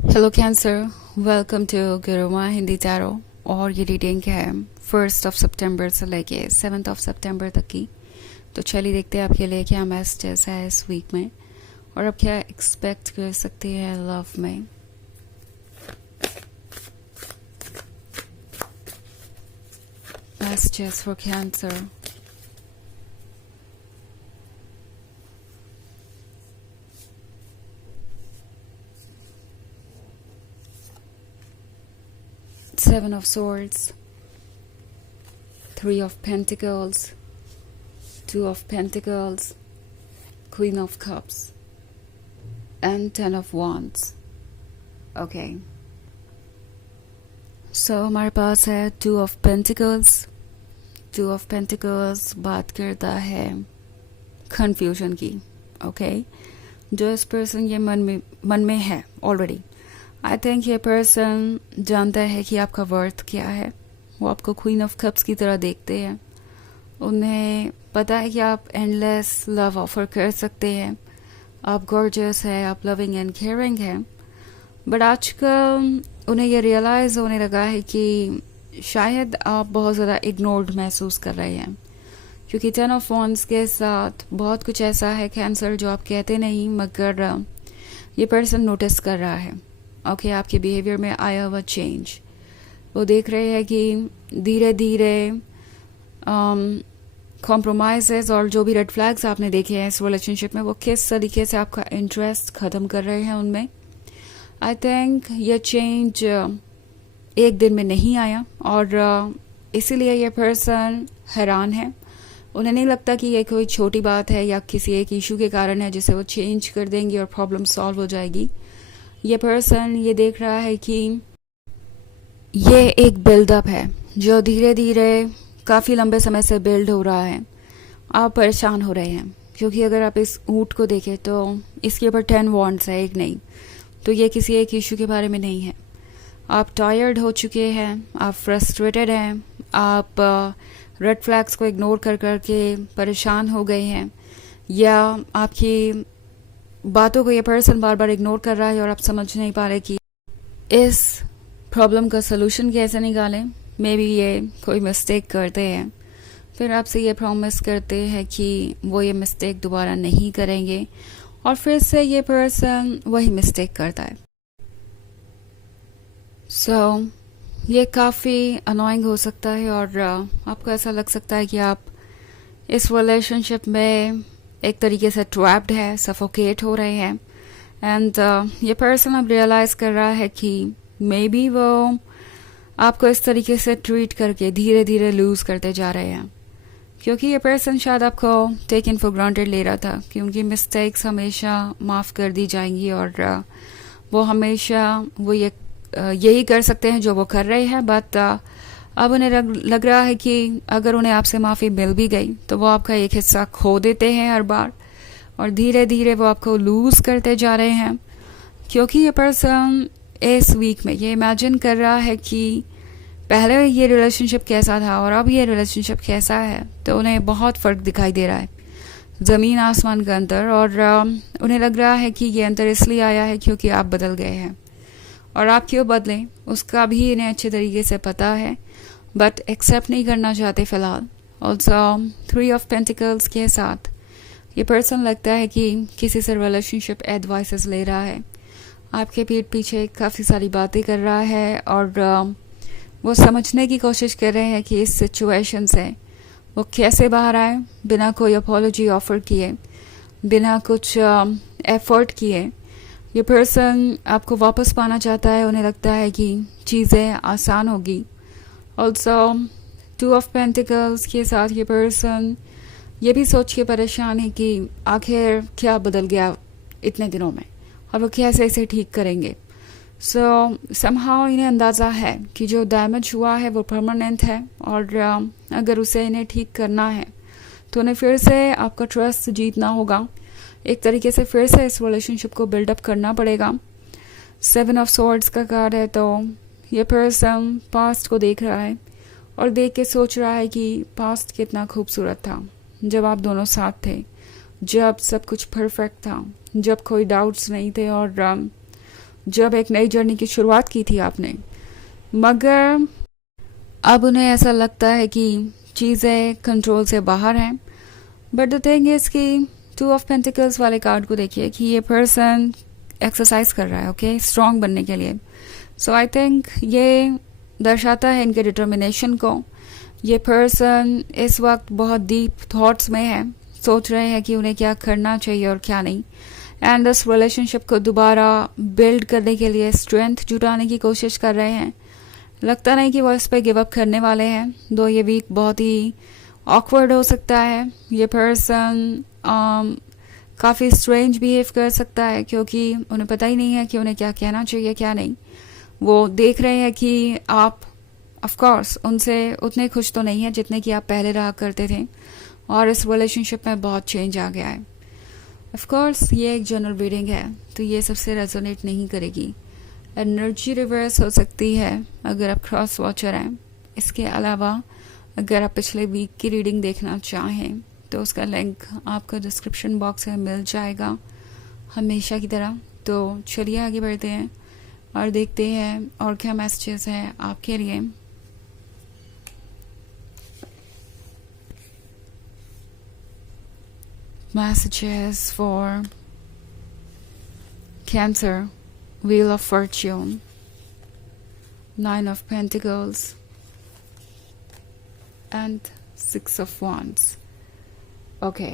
Hello Cancer, welcome to Guruma Hindi tarot. और ये reading है 1 सितंबर से लेके 7 सितंबर तक की। तो चलिए देखते हैं आपके लिए क्या मैसेजेस है इस वीक में और आप क्या एक्सपेक्ट कर सकते हैं लव में। Messages for cancer. Seven of Swords, Three of Pentacles, Two of Pentacles, Queen of Cups, and Ten of Wands. Okay. So हमारे पास है Two of Pentacles. Two of Pentacles बात करता है confusion की. Okay. जो इस पर्सन ये मन में है ऑलरेडी। आई थिंक ये पर्सन जानता है कि आपका वर्थ क्या है। वो आपको क्वीन ऑफ कप्स की तरह देखते हैं। उन्हें पता है कि आप एंडलेस लव ऑफर कर सकते हैं, आप गॉर्जियस है, आप लविंग एंड केयरिंग हैं। बट आजकल उन्हें ये रियलाइज़ होने लगा है कि शायद आप बहुत ज़्यादा इग्नोर्ड महसूस कर रहे हैं, क्योंकि 10 ऑफ वॉन्ड्स के साथ बहुत कुछ ऐसा है कैंसर जो आप कहते नहीं, मगर ये पर्सन नोटिस कर रहा है। ओके, आपके बिहेवियर में आया हुआ चेंज वो देख रहे हैं कि धीरे धीरे कॉम्प्रोमाइज़ और जो भी रेड फ्लैग्स आपने देखे हैं इस रिलेशनशिप में, वो किस तरीके से आपका इंटरेस्ट ख़त्म कर रहे हैं उनमें। आई थिंक ये चेंज एक दिन में नहीं आया और इसीलिए ये पर्सन हैरान है। उन्हें नहीं लगता कि ये कोई छोटी बात है या किसी एक इशू के कारण है जिसे वो चेंज कर देंगे और प्रॉब्लम सॉल्व हो जाएगी। ये पर्सन ये देख रहा है कि ये एक बिल्डअप है जो धीरे धीरे काफ़ी लंबे समय से बिल्ड हो रहा है। आप परेशान हो रहे हैं क्योंकि अगर आप इस ऊँट को देखें तो इसके ऊपर 10 वॉन्ड्स है, एक नहीं। तो ये किसी एक इशू के बारे में नहीं है। आप टायर्ड हो चुके हैं, आप फ्रस्ट्रेटेड हैं, आप रेड फ्लैग्स को इग्नोर कर करके परेशान हो गए हैं, या आपकी बातों को ये पर्सन बार बार इग्नोर कर रहा है और आप समझ नहीं पा रहे कि इस प्रॉब्लम का सलूशन कैसे निकालें। मे बी ये कोई मिस्टेक करते हैं, फिर आपसे ये प्रॉमिस करते हैं कि वो ये मिस्टेक दोबारा नहीं करेंगे और फिर से ये पर्सन वही मिस्टेक करता है। सो ये काफ़ी अनोइंग हो सकता है और आपको ऐसा लग सकता है कि आप इस रिलेशनशिप में एक तरीके से ट्रैप्ड है, सफोकेट हो रहे हैं। एंड ये पर्सन अब रियलाइज़ कर रहा है कि मे बी वो आपको इस तरीके से ट्रीट करके धीरे धीरे लूज़ करते जा रहे हैं, क्योंकि ये पर्सन शायद आपको टेक इन फॉर ग्रांटेड ले रहा था, क्योंकि मिस्टेक्स हमेशा माफ़ कर दी जाएंगी और वो हमेशा वो यही कर सकते हैं जो वो कर रहे हैं। बट अब उन्हें लग रहा है कि अगर उन्हें आपसे माफ़ी मिल भी गई तो वो आपका एक हिस्सा खो देते हैं हर बार, और धीरे धीरे वो आपको लूज़ करते जा रहे हैं। क्योंकि ये पर्सन इस वीक में ये इमेजिन कर रहा है कि पहले ये रिलेशनशिप कैसा था और अब ये रिलेशनशिप कैसा है, तो उन्हें बहुत फ़र्क दिखाई दे रहा है, ज़मीन आसमान का अंतर। और उन्हें लग रहा है कि ये अंतर इसलिए आया है क्योंकि आप बदल गए हैं, और आप क्यों बदलें उसका भी इन्हें अच्छे तरीके से पता है, बट एक्सेप्ट नहीं करना चाहते फ़िलहाल। ऑल्सो 3 ऑफ पेंटिकल्स के साथ ये पर्सन लगता है कि किसी से रिलेशनशिप एडवाइसेस ले रहा है, आपके पीठ पीछे काफ़ी सारी बातें कर रहा है और वो समझने की कोशिश कर रहे हैं कि इस सिचुएशन से वो कैसे बाहर आए, बिना कोई अपॉलॉजी ऑफर किए, बिना कुछ एफर्ट किए। ये पर्सन आपको वापस पाना चाहता है। उन्हें लगता है कि चीज़ें आसान होगी। ऑल्सो 2 ऑफ पेंटिकल्स के साथ ये पर्सन ये भी सोच के परेशान है कि आखिर क्या बदल गया इतने दिनों में और वो कैसे इसे ठीक करेंगे। सो समहाउ इन्हें अंदाज़ा है कि जो डैमेज हुआ है वो परमानेंट है, और अगर उसे इन्हें ठीक करना है तो उन्हें फिर से आपका ट्रस्ट जीतना होगा, एक तरीके से फिर से इस रिलेशनशिप को बिल्डअप करना पड़ेगा। 7 ऑफ स्वॉर्ड्स का कार्ड है, तो ये पर्सन पास्ट को देख रहा है और देख के सोच रहा है कि पास्ट कितना खूबसूरत था, जब आप दोनों साथ थे, जब सब कुछ परफेक्ट था, जब कोई डाउट्स नहीं थे और जब एक नई जर्नी की शुरुआत की थी आपने, मगर अब उन्हें ऐसा लगता है कि चीज़ें कंट्रोल से बाहर हैं। बट द थिंग इज़ कि 2 ऑफ पेंटिकल्स वाले कार्ड को देखिए कि ये पर्सन एक्सरसाइज कर रहा है, ओके, स्ट्रांग बनने के लिए। सो आई थिंक ये दर्शाता है इनके डिटर्मिनेशन को। ये पर्सन इस वक्त बहुत डीप थॉट्स में है, सोच रहे हैं कि उन्हें क्या करना चाहिए और क्या नहीं, एंड इस रिलेशनशिप को दोबारा बिल्ड करने के लिए स्ट्रेंथ जुटाने की कोशिश कर रहे हैं। लगता नहीं कि वो इस पर गिव अप करने वाले हैं, दो ये वीक बहुत ही ऑकवर्ड हो सकता है। ये पर्सन काफ़ी स्ट्रेंज बिहेव कर सकता है क्योंकि उन्हें पता ही नहीं है कि उन्हें क्या कहना चाहिए क्या नहीं। वो देख रहे हैं कि आप ऑफ कोर्स उनसे उतने खुश तो नहीं है जितने कि आप पहले रहा करते थे, और इस रिलेशनशिप में बहुत चेंज आ गया है। ऑफ कोर्स ये एक जनरल रीडिंग है, तो ये सबसे रेजोनेट नहीं करेगी। एनर्जी रिवर्स हो सकती है अगर आप क्रॉस वॉचर हैं। इसके अलावा अगर आप पिछले वीक की रीडिंग देखना चाहें तो उसका लिंक आपको डिस्क्रिप्शन बॉक्स में मिल जाएगा हमेशा की तरह। तो चलिए आगे बढ़ते हैं और देखते हैं और क्या मैसेजेस हैं आपके लिए। Messages for Cancer, Wheel of Fortune, 9 of Pentacles, and 6 of Wands. Okay.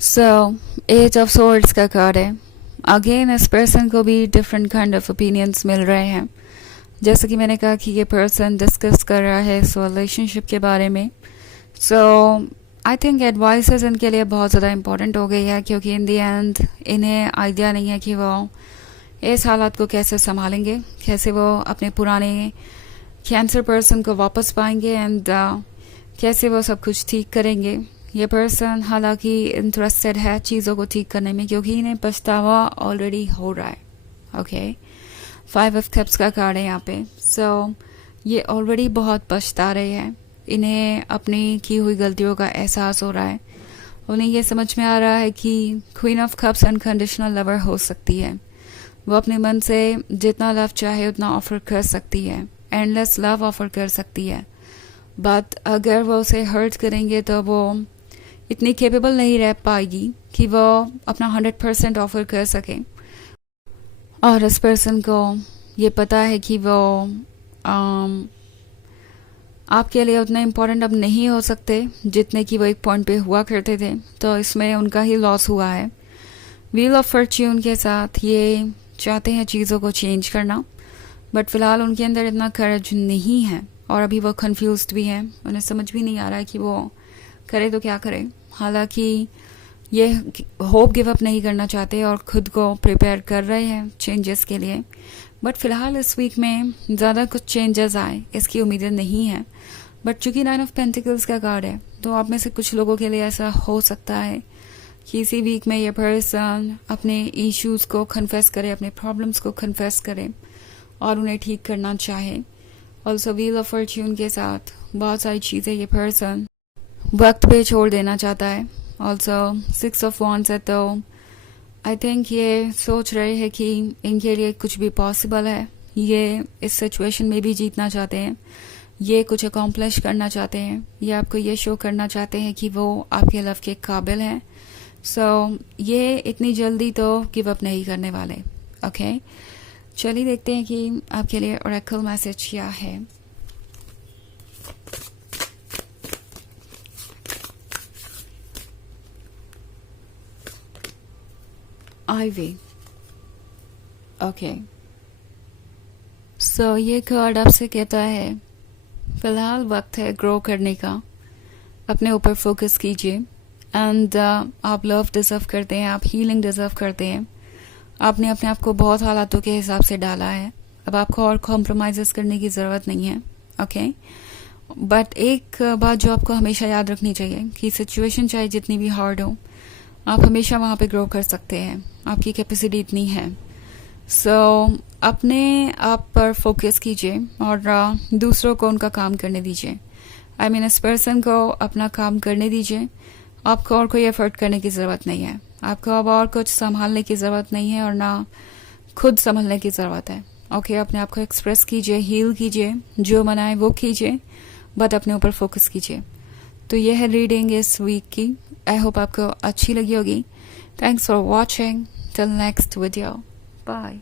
So, 8 of Swords का कार्ड है। अगेन इस पर्सन को भी डिफरेंट काइंड ऑफ ओपिनियंस मिल रहे हैं। जैसे कि मैंने कहा कि ये पर्सन डिस्कस कर रहा है इस रिलेशनशिप के बारे में। सो आई थिंक एडवाइसेस इनके लिए बहुत ज़्यादा इम्पोर्टेंट हो गई है, क्योंकि इन दी एंड इन्हें आइडिया नहीं है कि वो इस हालात को कैसे संभालेंगे, कैसे वो अपने पुराने कैंसर पर्सन को वापस पाएंगे, एंड कैसे वो सब कुछ ठीक करेंगे। ये पर्सन हालांकि इंटरेस्टेड है चीज़ों को ठीक करने में, क्योंकि इन्हें पछतावा ऑलरेडी हो रहा है। ओके, 5 of Cups का कार्ड है यहाँ पे। सो ये ऑलरेडी बहुत पछता रहे हैं, इन्हें अपनी की हुई गलतियों का एहसास हो रहा है। उन्हें ये समझ में आ रहा है कि queen of cups unconditional lover हो सकती है। वो अपने मन से जितना लव चाहे उतना ऑफर कर सकती है, एंडलेस लव ऑफर कर सकती है। बट अगर वो उसे हर्ट करेंगे तो वो इतनी केपेबल नहीं रह पाएगी कि वो अपना 100% ऑफर कर सके। और इस पर्सन को ये पता है कि वो आपके लिए उतने इम्पोर्टेंट अब नहीं हो सकते जितने कि वो एक पॉइंट पे हुआ करते थे, तो इसमें उनका ही लॉस हुआ है। व्हील ऑफ फॉर्च्यून के साथ ये चाहते हैं चीज़ों को चेंज करना, बट फिलहाल उनके अंदर इतना करेज नहीं है और अभी वो कंफ्यूज्ड भी हैं। उन्हें समझ भी नहीं आ रहा है कि वो करे तो क्या करे। हालांकि ये होप गिव अप नहीं करना चाहते और खुद को प्रिपेयर कर रहे हैं चेंजेस के लिए, बट फिलहाल इस वीक में ज़्यादा कुछ चेंजेस आए इसकी उम्मीदें नहीं है। बट चूंकि 9 of Pentacles का कार्ड है, तो आप में से कुछ लोगों के लिए ऐसा हो सकता है कि इसी वीक में ये पर्सन अपने इश्यूज़ को कन्फेस करे, अपने प्रॉब्लम्स को कन्फेस करे और उन्हें ठीक करना चाहे। ऑल्सो व्हील ऑफ फॉर्च्यून के साथ बहुत सारी चीज़ें ये पर्सन वक्त पे छोड़ देना चाहता है। ऑल्सो 6 of Wands है, तो आई थिंक ये सोच रहे हैं कि इनके लिए कुछ भी पॉसिबल है। ये इस सिचुएशन में भी जीतना चाहते हैं, ये कुछ अकॉम्प्लिश करना चाहते हैं, ये आपको ये शो करना चाहते हैं कि वो आपके लव के काबिल हैं। सो ये इतनी जल्दी तो गिव अप नहीं करने वाले। ओके, चलिए देखते हैं कि आपके लिए ओरेकल मैसेज क्या है। Ivy, okay. सो ये कार्ड आपसे कहता है फिलहाल वक्त है ग्रो करने का, अपने ऊपर फोकस कीजिए, एंड आप लव डिजर्व करते हैं, आप हीलिंग डिजर्व करते हैं। आपने अपने आप को बहुत हालातों के हिसाब से डाला है, अब आपको और कॉम्प्रोमाइज़ करने की ज़रूरत नहीं है। ओके, बट एक बात जो आपको हमेशा याद रखनी चाहिए कि सिचुएशन चाहे जितनी भी हार्ड हो, आप हमेशा वहाँ पे ग्रो कर सकते हैं, आपकी कैपेसिटी इतनी है। सो अपने आप पर फोकस कीजिए और दूसरों को उनका काम करने दीजिए। आई मीन इस पर्सन को अपना काम करने दीजिए। आपको और कोई एफर्ट करने की ज़रूरत नहीं है, आपको अब और कुछ संभालने की ज़रूरत नहीं है और ना खुद संभलने की ज़रूरत है। ओके, अपने आप को एक्सप्रेस कीजिए, हील कीजिए, जो मनाए वो कीजिए, बट अपने ऊपर फोकस कीजिए। तो ये है रीडिंग इस वीक की। आई होप आपको अच्छी लगी होगी। Thanks for watching. Till next video, bye.